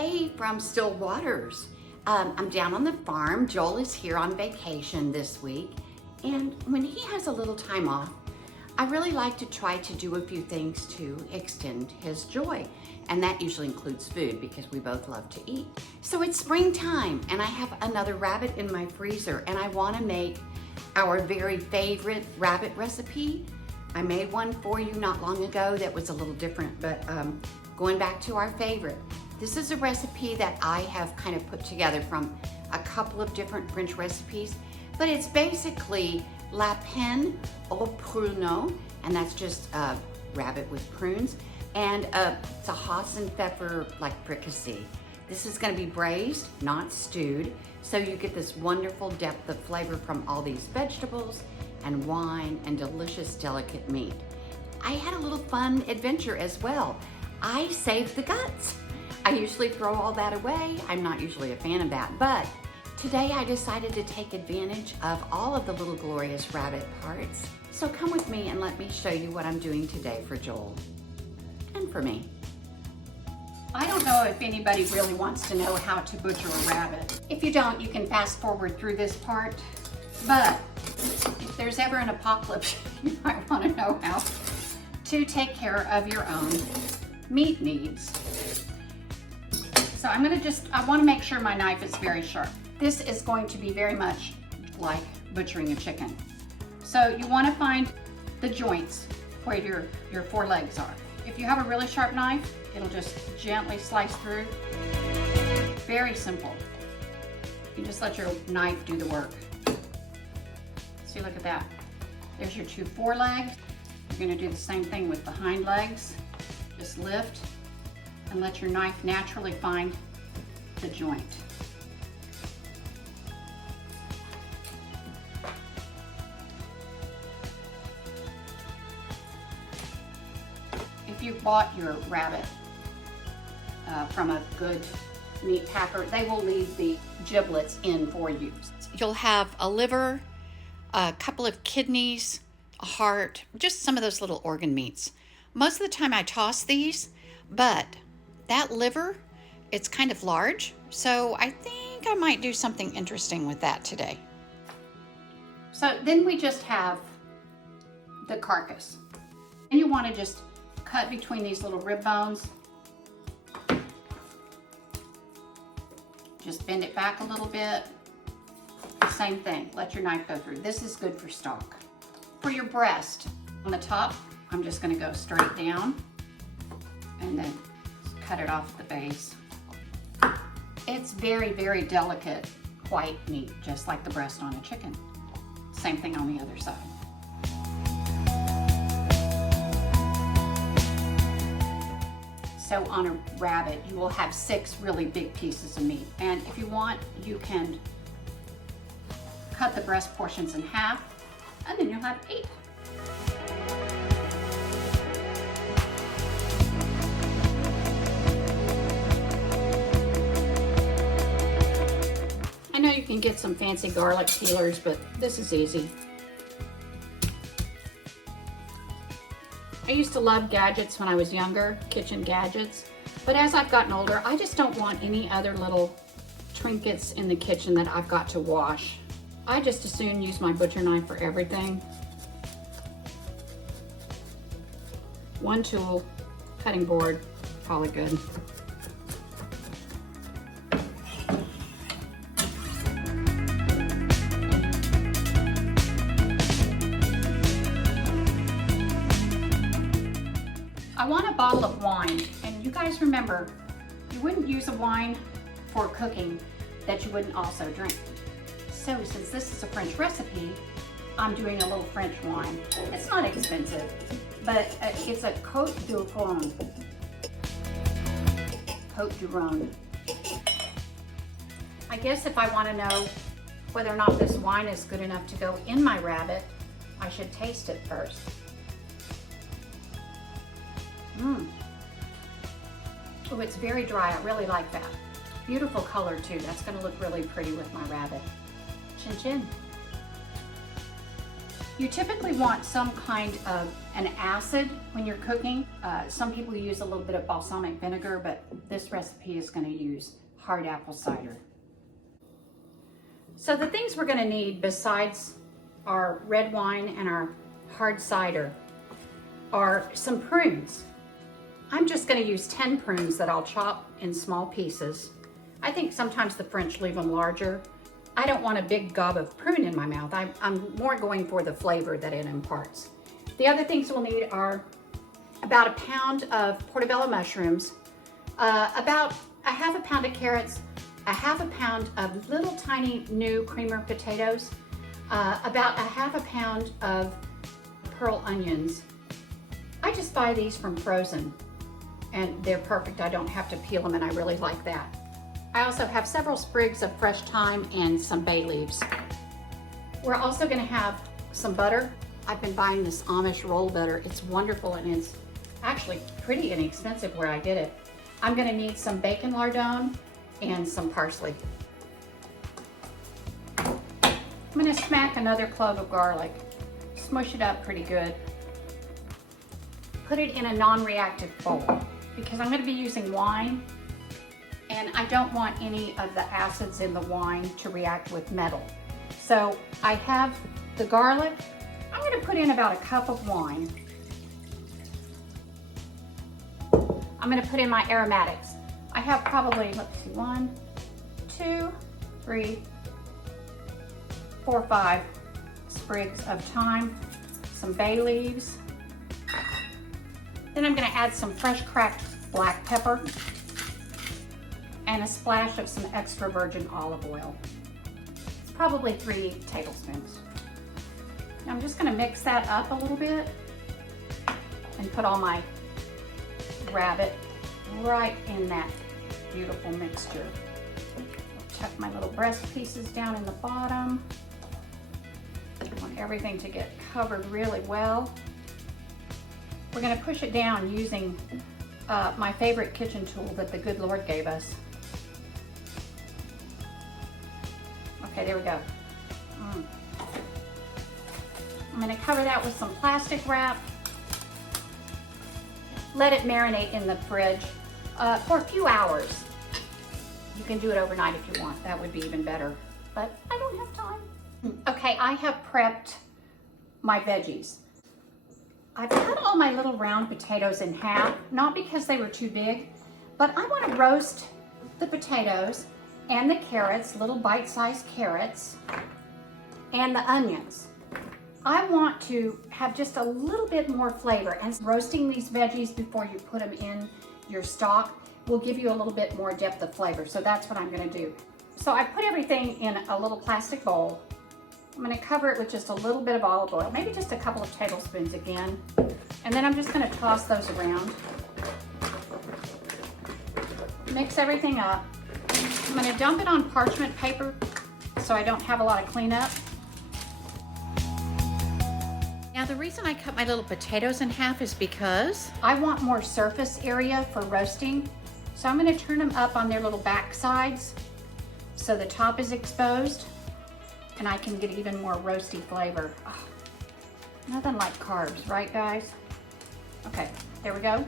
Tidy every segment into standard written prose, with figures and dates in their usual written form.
Hey from Still Waters. I'm down on the farm. Joel is here on vacation this week, and when he has a little time off, I really like to try to do a few things to extend his joy, and that usually includes food because we both love to eat. So it's springtime, and I have another rabbit in my freezer, and I want to make our very favorite rabbit recipe. I made one for you not long ago that was a little different, but going back to our favorite. This is a recipe that I have kind of put together from a couple of different French recipes, but it's basically lapin aux pruneaux, and that's just rabbit with prunes, and it's a Hass and pfeffer like fricassee. This is gonna be braised, not stewed, so you get this wonderful depth of flavor from all these vegetables and wine and delicious, delicate meat. I had a little fun adventure as well. I saved the guts. I usually throw all that away. I'm not usually a fan of that, but today I decided to take advantage of all of the little glorious rabbit parts. So come with me and let me show you what I'm doing today for Joel and for me. I don't know if anybody really wants to know how to butcher a rabbit. If you don't, you can fast forward through this part, but if there's ever an apocalypse, you might want to know how to take care of your own meat needs. So I want to make sure my knife is very sharp. This is going to be very much like butchering a chicken. So you want to find the joints where your forelegs are. If you have a really sharp knife, it'll just gently slice through. Very simple. You just let your knife do the work. See, look at that. There's your two forelegs. You're going to do the same thing with the hind legs. Just lift and let your knife naturally find the joint. If you bought your rabbit from a good meat packer, they will leave the giblets in for you. You'll have a liver, a couple of kidneys, a heart, just some of those little organ meats. Most of the time I toss these, but that liver, it's kind of large, so I think I might do something interesting with that today. So then we just have the carcass. And you want to just cut between these little rib bones. Just bend it back a little bit. Same thing, let your knife go through. This is good for stock. For your breast, on the top, I'm just going to go straight down and then cut it off the base. It's very, very delicate white meat, just like the breast on a chicken. Same thing on the other side. So on a rabbit, you will have 6 really big pieces of meat. And if you want, you can cut the breast portions in half, and then you'll have 8. I know you can get some fancy garlic peelers, but this is easy. I used to love gadgets when I was younger, kitchen gadgets, but as I've gotten older, I just don't want any other little trinkets in the kitchen that I've got to wash. I just as soon use my butcher knife for everything. One tool, cutting board, probably good. I want a bottle of wine, and you guys remember, you wouldn't use a wine for cooking that you wouldn't also drink. So since this is a French recipe, I'm doing a little French wine. It's not expensive, but it's a Côte du Rhône. Côte du Rhône. I guess if I want to know whether or not this wine is good enough to go in my rabbit, I should taste it first. Oh, it's very dry. I really like that. Beautiful color too. That's going to look really pretty with my rabbit. Chin chin. You typically want some kind of an acid when you're cooking. Some people use a little bit of balsamic vinegar, but this recipe is going to use hard apple cider. So the things we're going to need besides our red wine and our hard cider are some prunes. I'm just going to use 10 prunes that I'll chop in small pieces. I think sometimes the French leave them larger. I don't want a big gob of prune in my mouth. I'm more going for the flavor that it imparts. The other things we'll need are about a pound of portobello mushrooms, about a half a pound of carrots, a half a pound of little tiny new creamer potatoes, about a half a pound of pearl onions. I just buy these from frozen and they're perfect. I don't have to peel them and I really like that. I also have several sprigs of fresh thyme and some bay leaves. We're also going to have some butter. I've been buying this Amish roll butter. It's wonderful and it's actually pretty inexpensive where I get it. I'm going to need some bacon lardon and some parsley. I'm going to smack another clove of garlic, smush it up pretty good. Put it in a non-reactive bowl because I'm going to be using wine and I don't want any of the acids in the wine to react with metal. So I have the garlic. I'm going to put in about a cup of wine. I'm going to put in my aromatics. I have probably, let's see, 1, 2, 3, 4, 5 sprigs of thyme, some bay leaves. Then I'm going to add some fresh cracked black pepper and a splash of some extra virgin olive oil. It's probably 3 tablespoons. Now I'm just going to mix that up a little bit and put all my rabbit right in that beautiful mixture. Tuck my little breast pieces down in the bottom. I want everything to get covered really well. We're going to push it down using my favorite kitchen tool that the good Lord gave us. Okay, there we go. I'm going to cover that with some plastic wrap. Let it marinate in the fridge for a few hours. You can do it overnight if you want. That would be even better, but I don't have time. Okay, I have prepped my veggies. I've cut all my little round potatoes in half, not because they were too big, but I want to roast the potatoes and the carrots, little bite-sized carrots, and the onions. I want to have just a little bit more flavor, and roasting these veggies before you put them in your stock will give you a little bit more depth of flavor, so that's what I'm going to do. So I put everything in a little plastic bowl. I'm going to cover it with just a little bit of olive oil, maybe just a couple of tablespoons again, and then I'm just going to toss those around. Mix everything up. I'm going to dump it on parchment paper so I don't have a lot of cleanup. Now the reason I cut my little potatoes in half is because I want more surface area for roasting. So I'm going to turn them up on their little back sides so the top is exposed and I can get even more roasty flavor. Oh, nothing like carbs, right guys? Okay, there we go.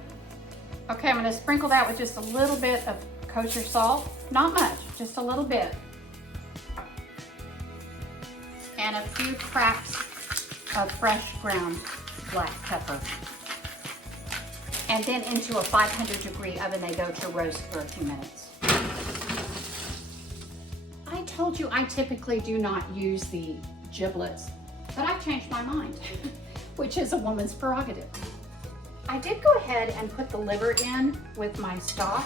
Okay, I'm going to sprinkle that with just a little bit of kosher salt. Not much, just a little bit. And a few cracks of fresh ground black pepper. And then into a 500-degree oven they go to roast for a few minutes. I told you I typically do not use the giblets, but I've changed my mind, which is a woman's prerogative. I did go ahead and put the liver in with my stock.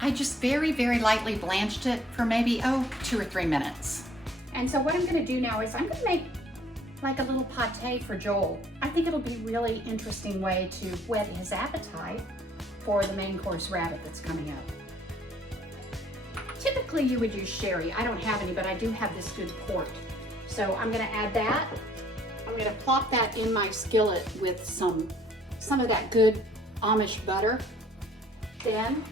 I just very, very lightly blanched it for maybe, 2 or 3 minutes. And so what I'm going to do now is I'm going to make like a little pâté for Joel. I think it'll be a really interesting way to whet his appetite for the main course rabbit that's coming up. Typically you would use sherry. I don't have any, but I do have this good port. So I'm going to add that. I'm going to plop that in my skillet with some of that good Amish butter. Then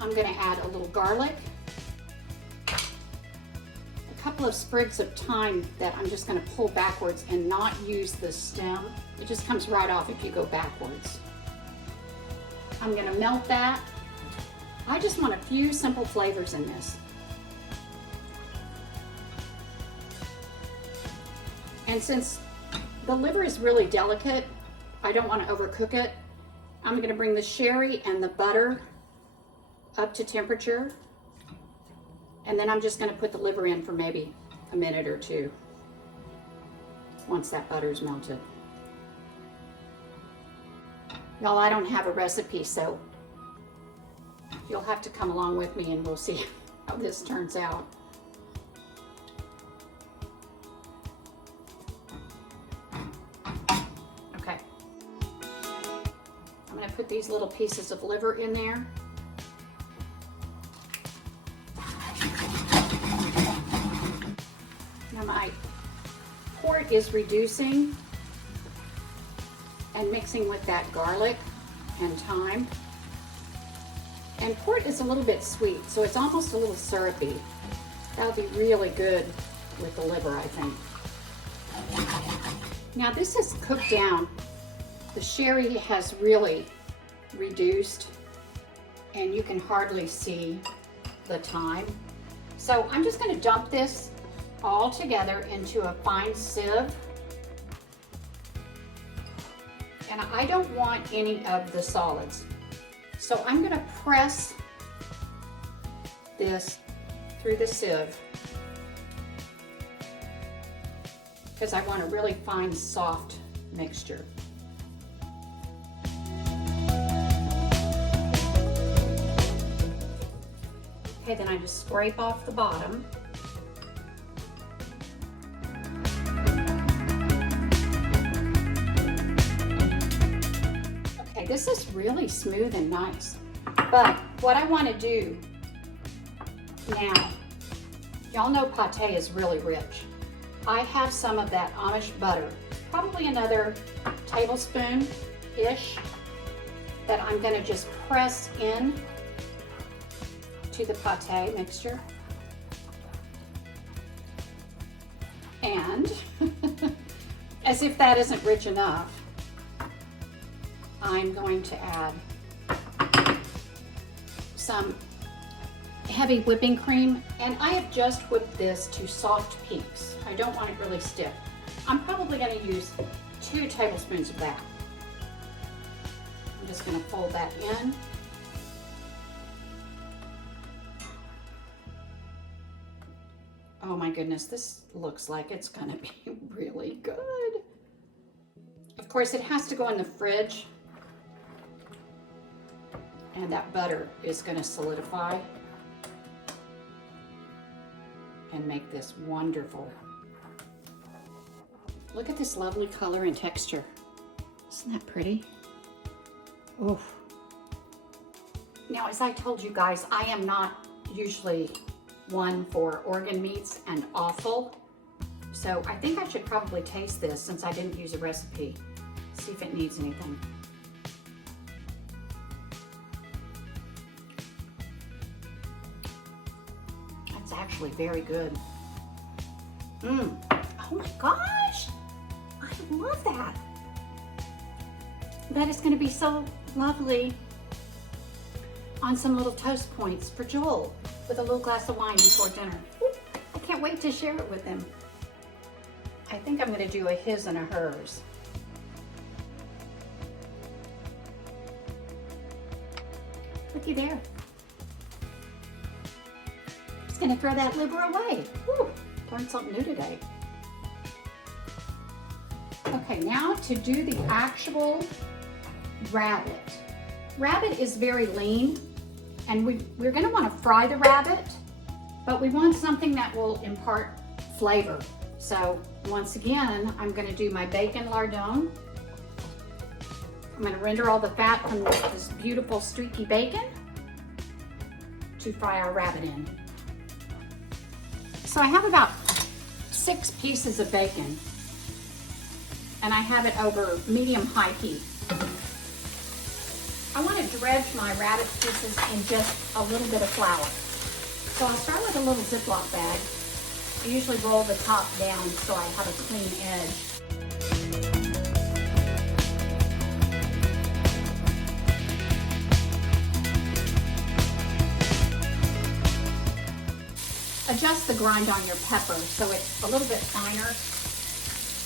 I'm going to add a little garlic, a couple of sprigs of thyme that I'm just going to pull backwards and not use the stem. It just comes right off if you go backwards. I'm going to melt that. I just want a few simple flavors in this. And since the liver is really delicate, I don't want to overcook it. I'm going to bring the sherry and the butter up to temperature. And then I'm just going to put the liver in for maybe a minute or two once that butter's melted. Y'all, I don't have a recipe, so you'll have to come along with me and we'll see how this turns out. Okay. I'm going to put these little pieces of liver in there. Now my port is reducing and mixing with that garlic and thyme. And port is a little bit sweet, so it's almost a little syrupy. That'll be really good with the liver, I think. Now this is cooked down. The sherry has really reduced and you can hardly see the thyme. So I'm just going to dump this all together into a fine sieve. And I don't want any of the solids. So I'm going to press this through the sieve because I want a really fine, soft mixture. Okay, then I just scrape off the bottom. Okay, this is really smooth and nice. But what I want to do now, y'all know pâté is really rich. I have some of that Amish butter, probably another tablespoon-ish, that I'm going to just press in to the pâté mixture. And as if that isn't rich enough, I'm going to add some heavy whipping cream, and I have just whipped this to soft peaks. I don't want it really stiff. I'm probably going to use 2 tablespoons of that. I'm just going to fold that in. Oh my goodness, this looks like it's going to be really good. Of course, it has to go in the fridge, and that butter is going to solidify and make this wonderful. Look at this lovely color and texture. Isn't that pretty? Oh. Now, as I told you guys, I am not usually one for organ meats and offal. So I think I should probably taste this since I didn't use a recipe. See if it needs anything. That's actually very good. Oh my gosh! I love that. That is going to be so lovely on some little toast points for Joel with a little glass of wine before dinner. Ooh, I can't wait to share it with him. I think I'm going to do a his and a hers. Looky there. Just going to throw that liver away. Woo, learned something new today. Okay, now to do the actual rabbit. Rabbit is very lean, and we're going to want to fry the rabbit, but we want something that will impart flavor. So once again, I'm going to do my bacon lardon. I'm going to render all the fat from this beautiful streaky bacon to fry our rabbit in. So I have about 6 pieces of bacon, and I have it over medium-high heat. I want to dredge my rabbit pieces in just a little bit of flour. So I'll start with a little Ziploc bag, I usually roll the top down so I have a clean edge. Adjust the grind on your pepper so it's a little bit finer.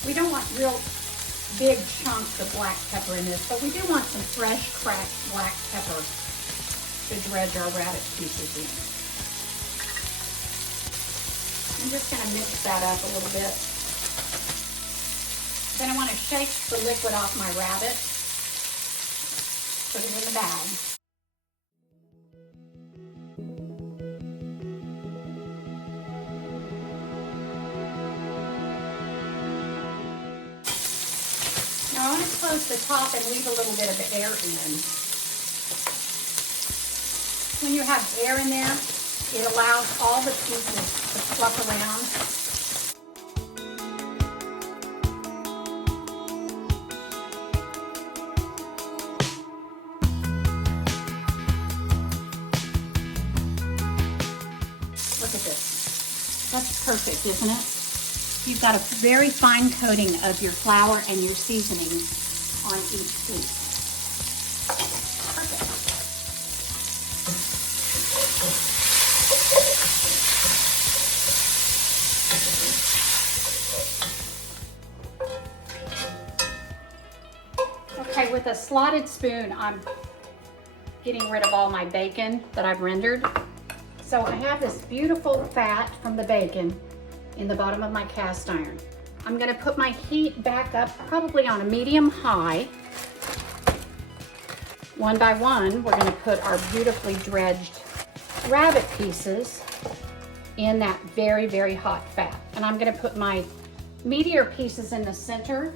We don't want real big chunks of black pepper in this, but we do want some fresh cracked black pepper to dredge our rabbit pieces in. I'm just going to mix that up a little bit. Then I want to shake the liquid off my rabbit, put it in the bag. Now I want to close the top and leave a little bit of air in. When you have air in there, it allows all the pieces to fluff around. Look at this. That's perfect, isn't it? You've got a very fine coating of your flour and your seasoning on each piece. Perfect. Okay, with a slotted spoon, I'm getting rid of all my bacon that I've rendered. So I have this beautiful fat from the bacon in the bottom of my cast iron. I'm gonna put my heat back up probably on a medium high. One by one, we're gonna put our beautifully dredged rabbit pieces in that very, very hot fat. And I'm gonna put my meatier pieces in the center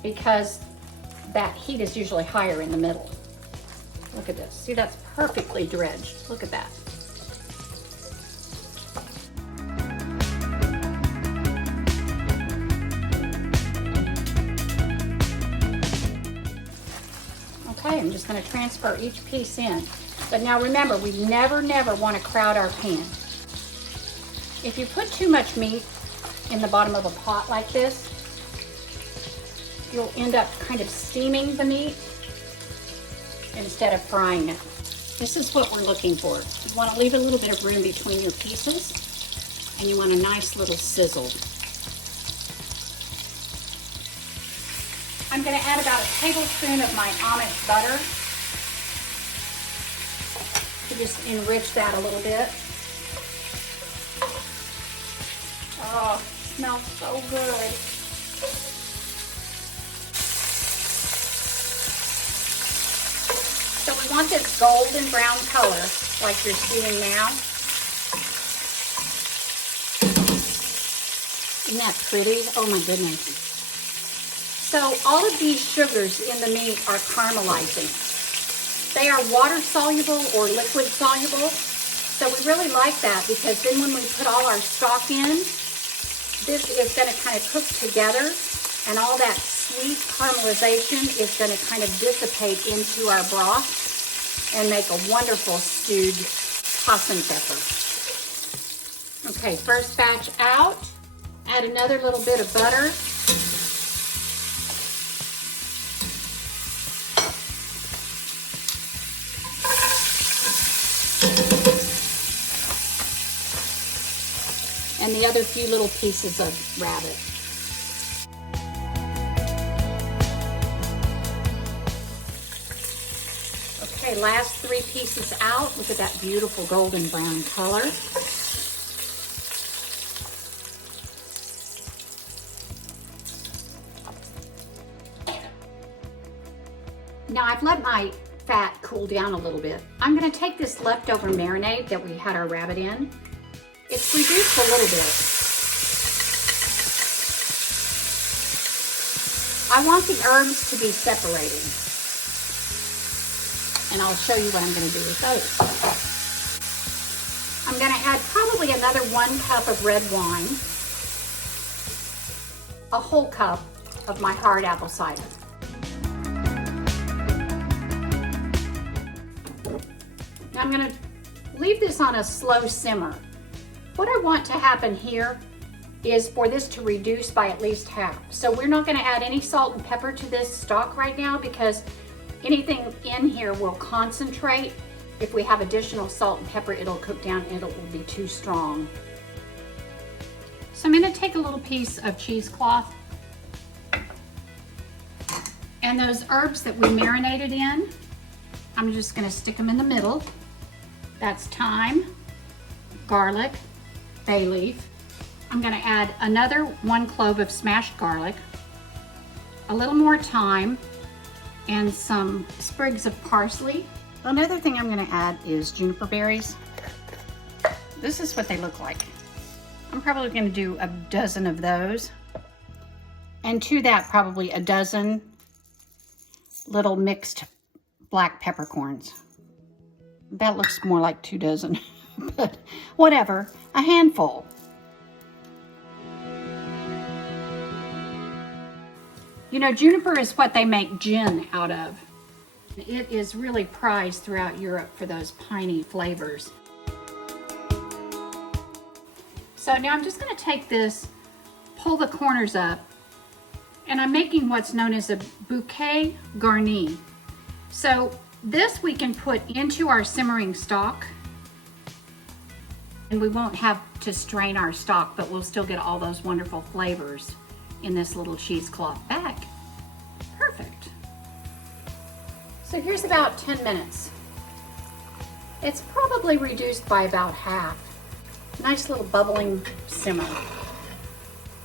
because that heat is usually higher in the middle. Look at this. See, that's perfectly dredged. Look at that. Okay, I'm just going to transfer each piece in. But now remember, we never, never want to crowd our pan. If you put too much meat in the bottom of a pot like this, you'll end up kind of steaming the meat instead of frying it. This is what we're looking for. You want to leave a little bit of room between your pieces, and you want a nice little sizzle. I'm going to add about a tablespoon of my Amish butter to just enrich that a little bit. Oh, it smells so good. So we want this golden brown color like you're seeing now. Isn't that pretty? Oh my goodness. So all of these sugars in the meat are caramelizing. They are water soluble or liquid soluble. So we really like that because then when we put all our stock in, this is going to kind of cook together and all that sweet caramelization is going to kind of dissipate into our broth and make a wonderful stewed possum pepper. Okay, first batch out. Add another little bit of butter. And the other few little pieces of rabbit. Okay, last three pieces out. Look at that beautiful golden brown color. Now I've let my fat cool down a little bit. I'm going to take this leftover marinade that we had our rabbit in. It's reduced a little bit. I want the herbs to be separated. And I'll show you what I'm going to do with those. I'm going to add probably another 1 cup of red wine, a whole cup of my hard apple cider. Now I'm going to leave this on a slow simmer What I want to happen here is for this to reduce by at least half. So we're not gonna add any salt and pepper to this stock right now because anything in here will concentrate. If we have additional salt and pepper, it'll cook down and it will be too strong. So I'm gonna take a little piece of cheesecloth and those herbs that we marinated in, I'm just gonna stick them in the middle. That's thyme, garlic, bay leaf. I'm gonna add another 1 clove of smashed garlic, a little more thyme, and some sprigs of parsley. Another thing I'm gonna add is juniper berries. This is what they look like. I'm probably gonna do a dozen of those. And to that, probably a dozen little mixed black peppercorns. That looks more like 2 dozen, but whatever, a handful. You know, juniper is what they make gin out of. It is really prized throughout Europe for those piney flavors. So now I'm just gonna take this, pull the corners up, and I'm making what's known as a bouquet garni. So this we can put into our simmering stock, and we won't have to strain our stock, but we'll still get all those wonderful flavors in this little cheesecloth bag. Perfect. So here's about 10 minutes. It's probably reduced by about half. Nice little bubbling simmer.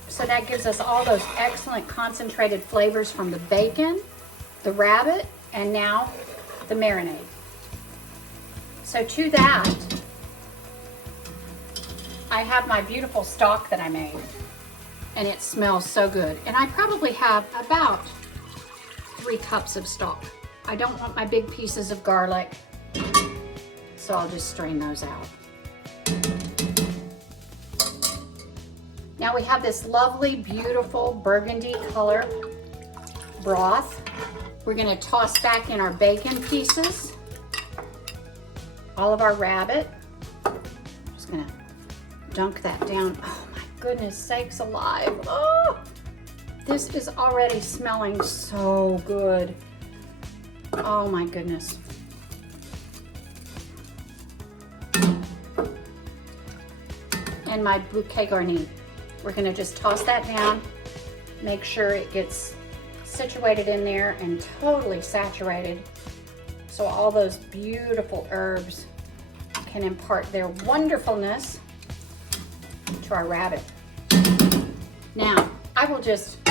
So that gives us all those excellent concentrated flavors from the bacon, the rabbit, and now the marinade. So to that, I have my beautiful stock that I made, and it smells so good. And I probably have about 3 cups of stock. I don't want my big pieces of garlic, so I'll just strain those out. Now we have this lovely, beautiful burgundy color broth. We're gonna toss back in our bacon pieces, all of our rabbit. Just gonna dunk that down. Oh my goodness sakes alive. Oh, this is already smelling so good. Oh my goodness. And my bouquet garni. We're gonna just toss that down, make sure it gets situated in there and totally saturated so all those beautiful herbs can impart their wonderfulness to our rabbit. Now, I will just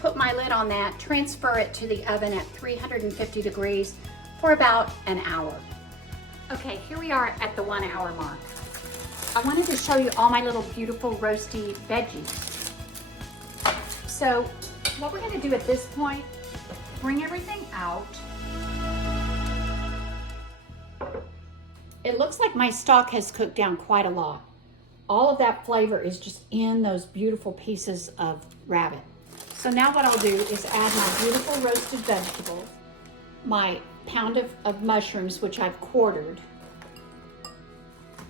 put my lid on that, transfer it to the oven at 350 degrees for about an hour. Okay, here we are at the 1 hour mark. I wanted to show you all my little beautiful roasty veggies. So what we're gonna do at this point, bring everything out. It looks like my stock has cooked down quite a lot. All of that flavor is just in those beautiful pieces of rabbit. So now what I'll do is add my beautiful roasted vegetables, my pound of mushrooms, which I've quartered,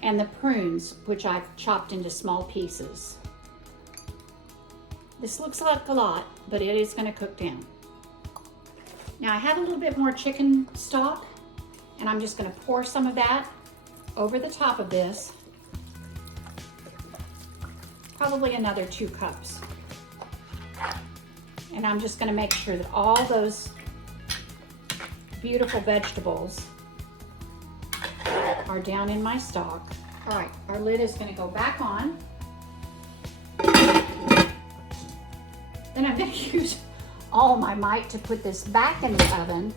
and the prunes, which I've chopped into small pieces. This looks like a lot, but it is gonna cook down. Now I have a little bit more chicken stock, and I'm just gonna pour some of that over the top of this. Probably another 2 cups. And I'm just gonna make sure that all those beautiful vegetables are down in my stock. All right, our lid is gonna go back on. Then I'm gonna use all my might to put this back in the oven.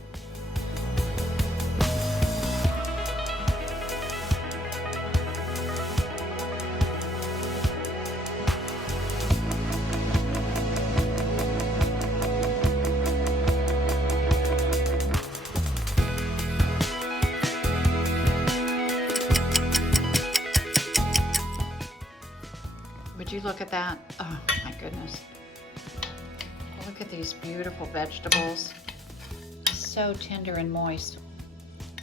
Would you look at that? Oh my goodness. Look at these beautiful vegetables. So tender and moist.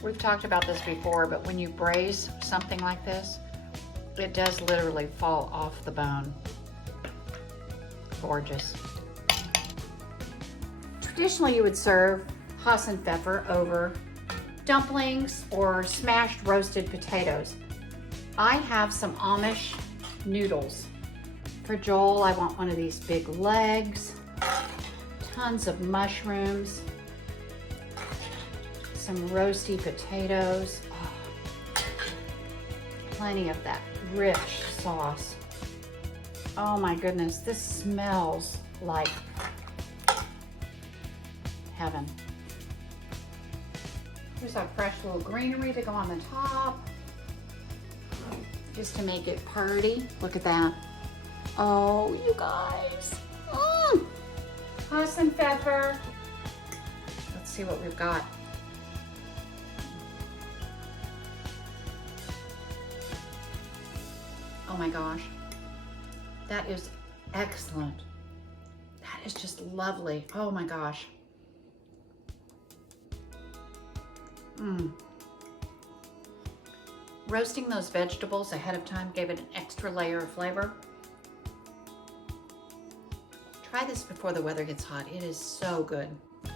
We've talked about this before, but when you braise something like this, It does literally fall off the bone. Gorgeous. Traditionally, you would serve Hassenpfeffer over dumplings or smashed roasted potatoes. I have some Amish noodles. For Joel, I want one of these big legs, tons of mushrooms, some roasty potatoes, plenty of that rich sauce. Oh my goodness, this smells like heaven. Here's our fresh little greenery to go on the top, just to make it pretty. Look at that. Oh, you guys. Hassenpfeffer. Let's see what we've got. Oh my gosh. That is excellent. That is just lovely. Oh my gosh. Roasting those vegetables ahead of time gave it an extra layer of flavor. Try this before the weather gets hot. It is so good.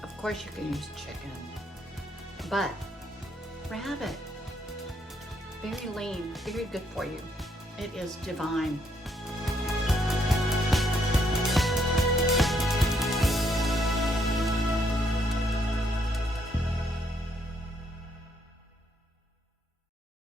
Of course you can use chicken, but rabbit, very lean, very good for you. It is divine.